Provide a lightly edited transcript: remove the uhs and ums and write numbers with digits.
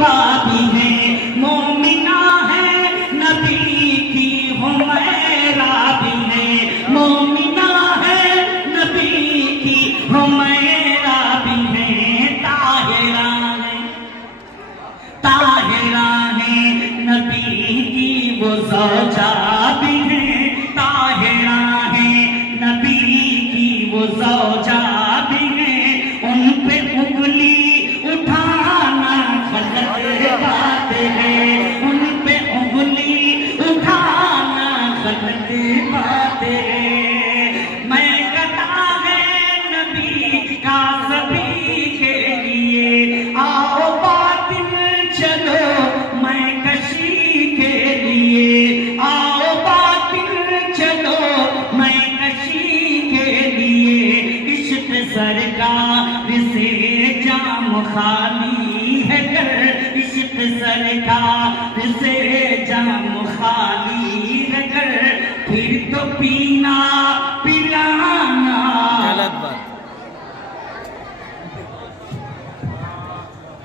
بابی ہے مومنہ ہے نبی کی حمیرہ بھی ہے مومنہ ہے نبی کی حمیرہ بھی ہے طاہرہ ہے نبی کی وہ زوجہ بھی ہے طاہرہ ہے نبی کی وہ زوجہ بھی ہے ان پہ انگلی اٹھانا غلط بات ہے ان پہ انگلی اٹھانا غلط بات ہے میں کہتا ہے نبی کا سبھی کے لیے آؤ باطل چلو میں کشی کے لیے آؤ باطل چلو میں کشی کے لیے عشق سرکار سے جام خالی ہے گر عشق سرکار سے